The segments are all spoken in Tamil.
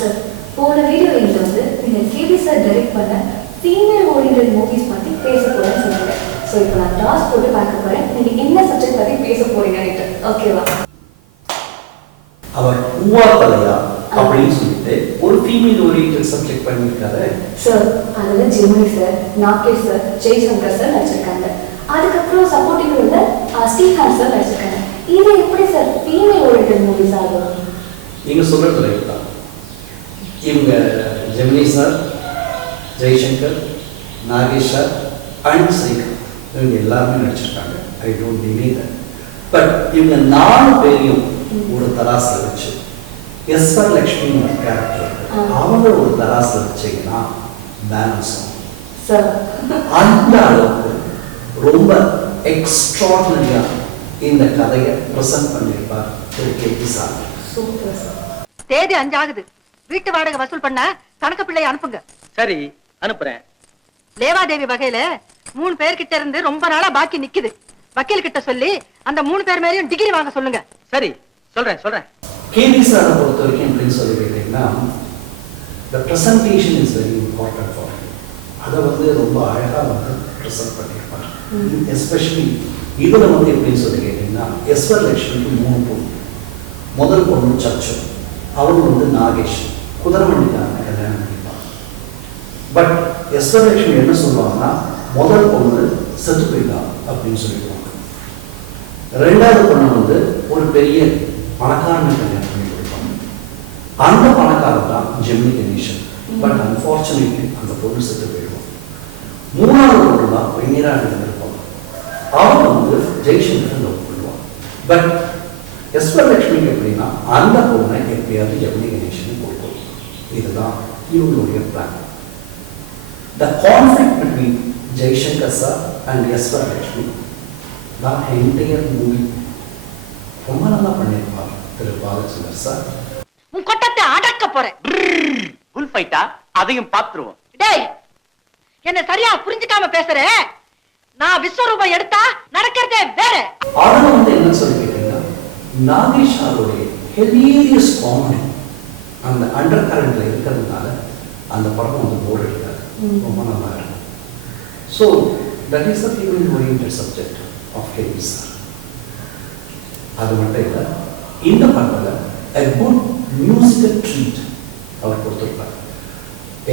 சார் போன வீடியோ இதில் வந்து நீங்கள் கேவி சார் டைரக்ட் பண்ண ஃபீமேல் ஓரியன்ட் மூவிஸ் பற்றி பேச போகிறேன்னு சொன்னீங்க. ஸோ இப்போ நான் டாஸ் போட்டு பார்க்க போகிறேன், நீங்கள் என்ன சப்ஜெக்ட் பற்றி பேச போறீங்கன்னு. ஓகேவா? அவர் பூவா தலையா அப்படின்னு சொல்லிட்டு ஒரு ஃபீமேல் ஓரியன்ட் சப்ஜெக்ட் பண்ணியிருக்காரு சார். அதில் Gemini sir, Nagesh sir, Jaishankar sir நடிச்சிருக்காங்க. அதுக்கப்புறம் சப்போர்ட்டிவ் உள்ள ஸ்ரீகாந்த் சார் நடிச்சிருக்காங்க. இது எப்படி சார் ஃபீமேல் ஓரியன்ட் மூவிஸ் ஆகும்? நீங்க சொல்றது ரைட் தான். இவங்க Gemini sir, Jaishankar, Nagesh sir and Srikanth இவங்க எல்லாருமே நடிச்சிருக்காங்க. I don't deny that. But இவங்க 4 பேரையும் ஒரு தராசில் வச்சு எஸ்வர் லக்ஷ்மி கேரக்டர் அவங்க ஒரு தராசில் வச்சீங்கன்னா பேலன்ஸ் அந்த அளவுக்கு ரொம்ப எக்ஸ்ட்ராடினரியா இந்த கதையை பிரசன்ட் பண்ணியிருப்பார் திரு கேபி சார். தேதி 5 ஆகுது. வீட்டு வாடகை வசூல் பண்ண கணக்கு பிள்ளை அனுப்புங்க. சரி, அனுப்புறேன். லேவாதேவி வகையில 3 பேர்கிட்ட இருந்து ரொம்ப நாளா பாக்கி நிக்குது. வக்கீல் கிட்ட சொல்லி அந்த 3 பேர் மேலயும் டிகிரி வாங்க சொல்லுங்க. சரி, சொல்றேன். கேபி சாரை பொறுத்த வரைக்கும் எப்படின்னு சொல்லி கேட்டீங்கன்னா, the presentation is very important for him. அதை வந்து ரொம்ப அழகாக வந்து ப்ரெசென்ட் பண்ணியிருப்பார். எஸ்பெஷலி இதில் வந்து எப்படின்னு சொல்லி கேட்டீங்கன்னா, எஸ்வர் லட்சுமிக்கு 3 பொண்ணு. முதல் பொண்ணு சச்சு, அவர் வந்து நாகேஷ் குதிரமண்டிக்கான கல்யாணம் பண்ணிப்பார். பட் எஸ்வர் லட்சுமி என்ன சொல்லுவாங்கன்னா, முதல் பொண்ணு செத்து போயிட்டா அப்படின்னு சொல்லிடுவாங்க. 2வது பொண்ணு வந்து ஒரு பெரிய பணக்காரனை கல்யாணம் பண்ணி கொடுப்பாங்க. அந்த பணக்காரன் தான் ஜெமினி கணேசன். பட் அன்பார்ச்சுனேட்லி அந்த பொண்ணு செத்து போயிடுவாங்க. 3வது பொண்ணு தான் வெண்ணிரா இருப்பாங்க. அவங்க வந்து ஜெய்சங்கர் லவ் பண்ணுவாங்க. பட் எஸ்வர் லட்சுமிக்கு எப்படின்னா அந்த பொண்ணை எப்படியாவது ஜெமினி கணேசன் கொடுக்கும். இதுதான் இவங்களுடைய plan. The conflict between Jaishankar sir and Eswar Lakshmi தான் என்டையர் மூவி ரொம்ப நல்லா பண்ணியிருப்பார் திரு பாலச்சந்தர் சார். உன் கொட்டத்தை அடக்க போறேன். புல் ஃபைட்டா, அதையும் பார்த்துருவோம். டேய், என்ன சரியா புரிஞ்சுக்காம பேசுற? நான் விஸ்வரூபம் எடுத்தா நடக்கிறதே வேற. அதுல வந்து என்ன சொல்லி கேட்டீங்கன்னா, நாகேஷ் அவருடைய ஹிலேரியஸ் காமெடி அந்த அண்டர் கரண்ட்ல இருக்கிறதுனால அந்த படம் வந்து போர் அடிக்காது, ரொம்ப நல்லா இருக்கும். So that is the female oriented subject of K B sir. அது மட்டும் இல்லை, இந்த படத்தில் a good musical treat அவர் கொடுத்துருப்பார்.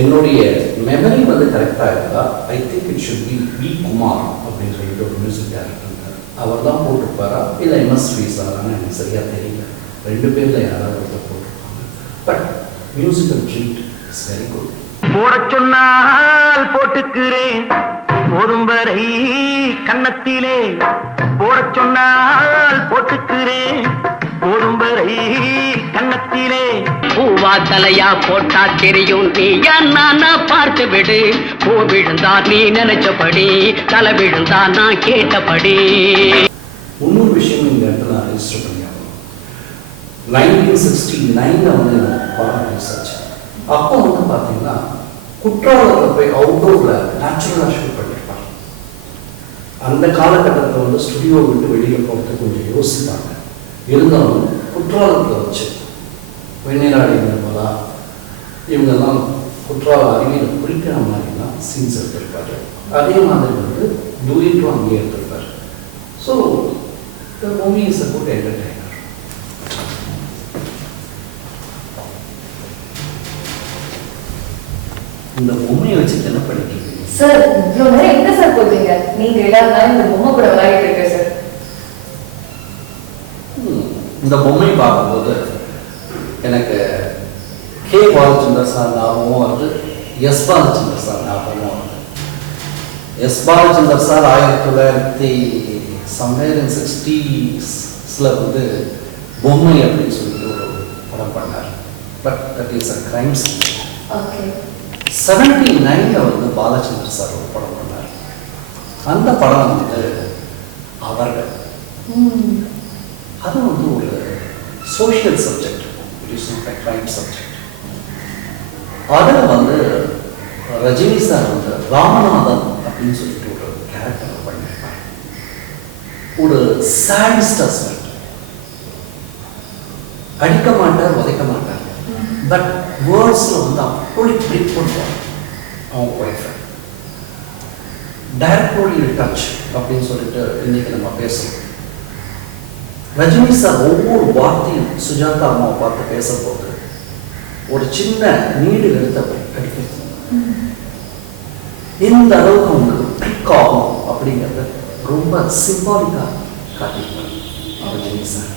என்னுடைய மெமரி வந்து கரெக்டாக இருந்தா I think it should P V Kumar அப்படின்னு சொல்லிட்டு ஒரு மியூசிக் டைரக்டர். அவர் தான் போட்டிருப்பாரா இல்லை எம்எஸ்வி சாரான்னு எனக்கு சரியா தெரியல. 2 பேர்ல யாராவது ஒருத்தர் போட்டிருப்பாங்க. But musical treat is very good. போட சொன்னால் போட்டுக்கிறேன் போதும் வரை கன்னத்திலே, போட சொன்னால் போட்டுக்கிறேன் போதும் வரை கன்னத்திலே. பூவா தலையா போட்டா தெரியும், நீ நானா பார்த்து விடு. பூ விழுந்தா நீ நினைச்சபடி, தலை விழுந்தா நான் கேட்டபடி. இன்னொரு விஷயம் இந்த இடத்துல நான் ரெஜிஸ்டர் பண்ணியாகணும். 1969 வந்து படம் ரிசர்ச். அப்போ வந்து பார்த்தீங்கன்னா குற்றாலத்தில் போய் அவுட்டோரில் நேச்சுரலாக ஷூட் பண்ணியிருப்பாங்க. அந்த காலகட்டத்தில் வந்து ஸ்டுடியோ விட்டு வெளியில் போகிறதுக்கு கொஞ்சம் யோசிப்பாங்க. இருந்தாலும் குற்றாலத்தில் வச்சு வெண்ணிராடி நிர்மலா இவங்கெல்லாம் குற்றால அருவியில் குறிக்கிற மாதிரிலாம் சீன்ஸ் எடுத்திருப்பாரு. அதே மாதிரி வந்து டூயிட்டும் அங்கேயே எடுத்திருப்பாரு. So the movie is a good entertainer. இந்த பொம்மையை வச்சு என்ன பண்ணிக்கிறீங்க சார்? இவ்வளோ நேரம் எங்க சார் போடுறீங்க? நீங்க எல்லாரும் இந்த பொம்மை கூட விளையாடிட்டு இருக்க சார். இந்த பொம்மை பார்க்கும்போது எனக்கு கே பாலச்சந்தர் சார் ஞாபகமும் வருது, எஸ் பாலச்சந்தர் சார் ஞாபகமும் வருது. எஸ் பாலச்சந்தர் சார் 1960s வந்து பொம்மை அப்படின்னு சொல்லிட்டு ஒரு படம் பண்ணார். But that is a crime scene. Okay. 79 வந்து பாலச்சந்தர் சார் ஒரு படம் பண்ணார். அந்த படம் வந்து அவர்கள் அது வந்து ஒரு social subject, it is not a crime subject. அதில் வந்து ரஜினி சார் வந்து ராமநாதன் அப்படின்னு சொல்லிட்டு ஒரு கேரக்டர் பண்ணியிருப்பார். ஒரு சாடிஸ்ட் ஹஸ்பண்ட், அடிக்க மாட்டார், உதைக்க மாட்டார், பட் வேர்ட்ஸில் வந்து அப்படி ட்ரீட் பண்ணுவாங்க அவங்க ஒய்ஃபை. டைரக்ட்லி டச் அப்படின்னு சொல்லிட்டு இன்னைக்கு நம்ம பேசுகிறோம். ரஜினி சார் ஒவ்வொரு வார்த்தையும் சுஜாதா அம்மாவை பார்த்து பேசும்போது ஒரு சின்ன நீடு எடுத்து அப்படி அடிக்கிறது. இந்த அளவுக்கு உங்களுக்கு கிளிக் ஆகும் அப்படிங்கிறத ரொம்ப சிம்பாலிக்காக காட்டியிருப்பாங்க ரஜினி சார்.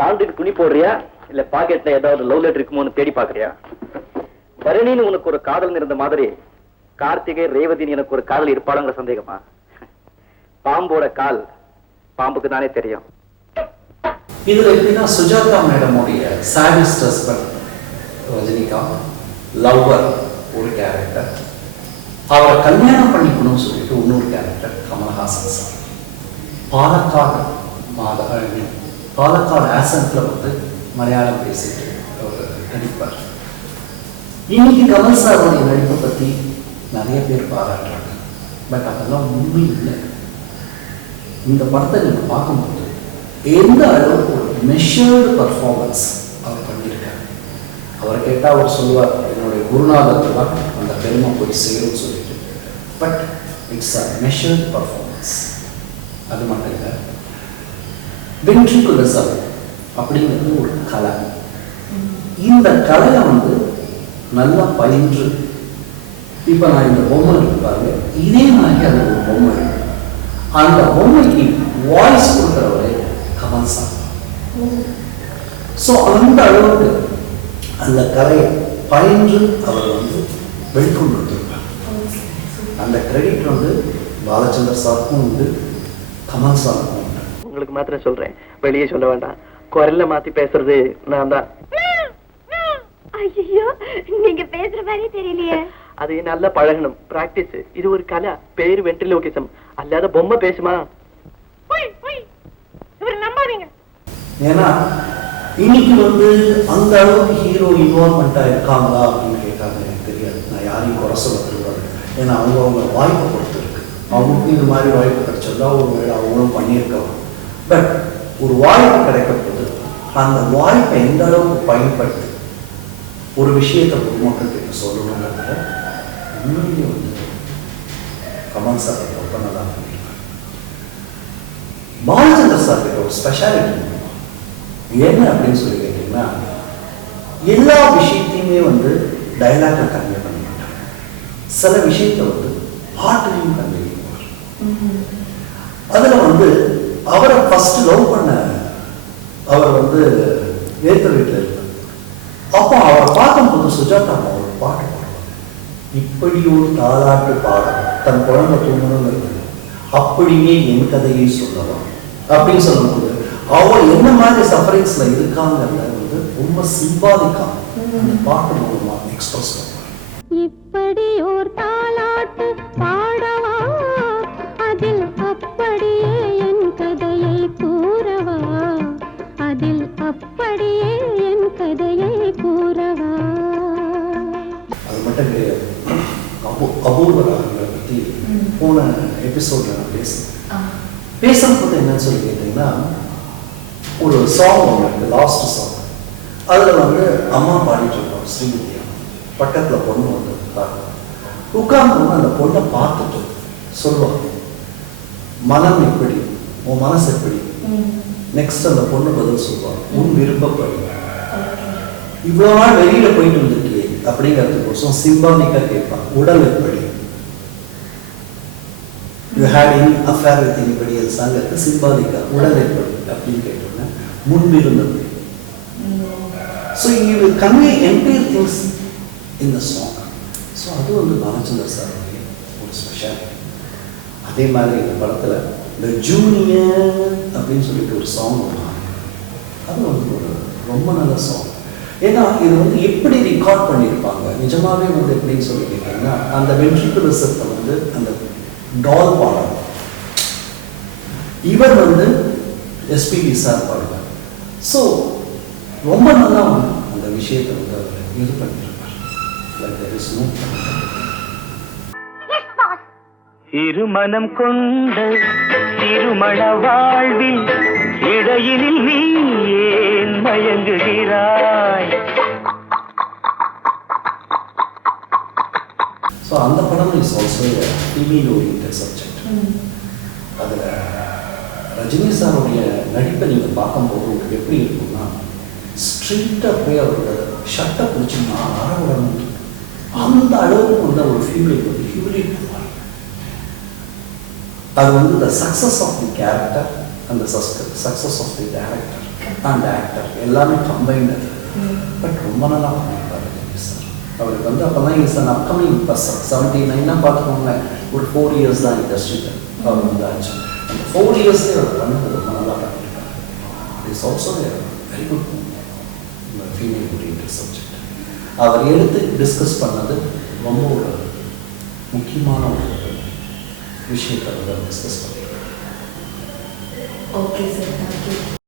லாண்டுக்கு துணி போடுறியா இல்ல பாக்கெட்ல ஏதாவது லவ் லெட்டர் இருக்குமோன்னு தேடி பாக்குறியா? பரணின்னு உனக்கு ஒரு காதல் இருந்த மாதிரி கார்த்திகை ரேவதின்னு எனக்கு ஒரு காதல் இருப்பாளுங்கிற சந்தேகமா? பாம்போட கால் பாம்புக்கு தானே தெரியும். இதுல எப்படின்னா சுஜாதா மேடமுடைய சாடிஸ்ட் ஹஸ்பண்ட் ரஜினிகாந்த், லவ்வர் ஒரு கேரக்டர், அவரை கல்யாணம் பண்ணிக்கணும்னு சொல்லிட்டு இன்னொரு கேரக்டர் கமல்ஹாசன் சார். பாலக்காடு ஆசன்ட்ல வந்து மலையாளம் பேசிட்டு அவர் நடிப்பார். இன்னைக்கு கமல் சாருடைய நடிப்பை பத்தி நிறைய பேர் பாராட்டுறாங்க. பட் அதெல்லாம் உண்மை இல்லை. இந்த படத்தை நீங்க பார்க்கும்போது எந்த அளவுக்கு ஒரு மெஷர்டு பர்ஃபார்மன்ஸ் அவர் பண்ணியிருக்காரு. அவரை கேட்டால் அவர் சொல்லுவார், என்னுடைய குருநாதருக்கு தான் அந்த பெருமை போய் சேரும்னு சொல்லிட்டு. But it's a measured performance. அது மட்டும் இல்லை, வென்ட்ரிகுலர் அப்படிங்கிறது ஒரு கலை. இந்த கலையை வந்து நல்லா பயின்று, இப்போ நான் இந்த பொம்மை இருப்பாங்க, இதே மாதிரி அது ஒரு பொம்மை. அந்த பொம்மைக்கு வாய்ஸ் கொடுக்குறவரே கமல் சார். ஸோ அந்த அளவுக்கு அந்த கலையை பயின்று அவர் வந்து வெளிக்கொண்டு வந்திருப்பார். அந்த கிரெடிட் வந்து பாலச்சந்தர் சாருக்கும் உண்டு, கமல் சாருக்கும் உண்டு. உங்களுக்கு மாத்திரம் சொல்றேன், வெளியே சொல்ல வேண்டாம். குரல்ல மாத்தி பேசுறது நான் தான். ஐயோ, நீங்க பேசுற மாதிரி தெரியலையே. அது நல்ல பழகணும், பிராக்டிஸ். இது ஒரு கலை, பேரு வென்ட்ரிலோகிசம். அல்லாத பொம்மை பேசுமா? நம்பாதீங்க. ஏன்னா இன்னைக்கு வந்து அந்த அளவுக்கு ஹீரோ இன்வால்மெண்டா இருக்காங்களா அப்படின்னு கேட்டாங்க. எனக்கு தெரியாது, நான் யாரையும் குறை சொல்ல தெரியாது. ஏன்னா அவங்க வாய்ப்பு பொறுத்து இருக்கு. அவங்களுக்கும் இந்த மாதிரி வாய்ப்பு கிடைச்சதா ஒரு வேலை அவங்களும் பண்ணியிருக்காங்க. பட் ஒரு வாய்ப்பு கிடைக்க போது அந்த வாய்ப்பை எந்த அளவுக்கு பயன்படுத்தி ஒரு விஷயத்தை பொதுமக்கள் கிட்ட சொல்லணுங்கிறத உண்மையிலே வந்து கமல் சார் ரொம்ப நல்லா பண்ணியிருக்காங்க. பாலச்சந்தர் சார் கிட்ட ஒரு ஸ்பெஷாலிட்டி என்ன அப்படின்னு சொல்லி கேட்டீங்கன்னா, எல்லா விஷயத்தையுமே வந்து டைலாக்ல கன்வே பண்ண மாட்டாங்க. சில விஷயத்தை வந்து பாட்டுலையும் கன்வே பண்ணுவார். அதுல வந்து அவரை ஃபர்ஸ்ட் லவ் பண்ண அவர் வந்து ஏத்த வீட்டில் இருப்பார். அப்போ அவரை பார்க்கும்போது சுஜாதா ஒரு பாட்டு பாடுவாங்க. இப்படி ஒரு தாலாட்டு பாடம் தன் குழந்தை தூங்கணுங்கிறது, அப்படியே என் கதையை சொல்லலாம் அப்படின்னு சொல்லும்போது அவன் என்ன மாதிரி சஃபரிங்ஸ்ல இருக்காங்கிறத வந்து ரொம்ப சிம்பாலிக்கா அந்த பாட்டு மூலமா எக்ஸ்பிரஸ் பண்ணுவாங்க. இப்படி ஒரு தாலாட்டு பாடவா, அதில் அப்படியே என் கதையை கூறவா, அதில் அப்படியே என் கதையை கூறவா. அது மட்டும் கிடையாது, அபூர்வராகங்களை பத்தி போன எபிசோட்ல நான் பேசும்போது என்னன்னு சொல்லி கேட்டீங்கன்னா, ஒரு சாங் ஒன்று இருக்கு, லாஸ்ட் சாங். அதில் வந்து அம்மா பாடிட்டு இருக்கோம், ஸ்ரீவித்யா பக்கத்துல பொண்ணு வந்து உட்கார்ந்து அந்த பொண்ணை பார்த்துட்டு சொல்லுவாங்க, மனம் எப்படி, உன் மனசு எப்படி. நெக்ஸ்ட் அந்த பொண்ணு பதில் சொல்லுவாங்க, உன் விருப்பப்படி. இவ்வளவு நாள் வெளியில போயிட்டு வந்துருக்கியே அப்படிங்கிறதுக்கோசம் சிம்பாலிக்கா கேட்பான், உடல் எப்படி, you had any affair with anybody else, அங்கிறது சிம்பாலிக்கா உடல் எப்படி அப்படின்னு கேட்டோம்னா முன்பிருந்தது. So you will convey entire things in the song. So அது வந்து பாலச்சந்தர் சாருடைய ஒரு ஸ்பெஷாலிட்டி. அதே மாதிரி இந்த படத்துல இந்த ஜூனியர் அப்படின்னு சொல்லிட்டு ஒரு சாங் ஒன்று, அது வந்து ஒரு ரொம்ப நல்ல சாங். ஏன்னா இது வந்து எப்படி ரெக்கார்ட் பண்ணியிருப்பாங்க நிஜமாவே வந்து எப்படின்னு சொல்லி கேட்டீங்கன்னா, அந்த வென்ட்ரிகுலர்ஸத்தை வந்து அந்த டால் பாடம், இவர் வந்து எஸ்பிபி சார் பாடுவார். ஸோ ரொம்ப நல்லா வந்து அந்த விஷயத்தை வந்து அவர் இது பண்ணியிருப்பார். இருமனம் கொண்ட திருமண வாழ்வில் இடையினில் நீ ஏன் மயங்குகிறாய்? ஸோ அந்த படம் is also female oriented subject. அதில் ரஜினி சாருடைய நடிப்பை நீங்கள் பார்க்கும்போது உங்களுக்கு எப்படி இருக்கும்னா, ஸ்ட்ரீட்டாக போய் அவரோட ஷர்ட்டை பிடிச்சிங்கன்னா அறவுடனே அந்த அளவுக்கு வந்து ஒரு ஃபீமேல் வந்து ஹியூமிலேட் பண்ணுவார். அது வந்து the success of the character அந்த success of the director and actor எல்லாமே கம்பைன்டு. பட் ரொம்ப நல்லா பண்ணியிருப்பார் ரஜினி சார். அவருக்கு வந்து அப்போ தான் இஸ் அன் அப்கமிங் பர்சன். 79 பார்த்துக்கோங்க, ஒரு 4 இயர்ஸ் தான் இண்டஸ்ட்ரியில் அவர் வந்து ஆச்சு. அந்த 4 இயர்ஸ்லேயே அவர் பண்ணது ரொம்ப நல்லா பண்ணியிருக்காரு. It's also very good female oriented subject. அவர் எடுத்து டிஸ்கஸ் பண்ணது ரொம்ப ஒரு முக்கியமான ஒரு விஷயத்தை அவர் டிஸ்கஸ் பண்ணியிருக்காரு. Okay sir, thank you.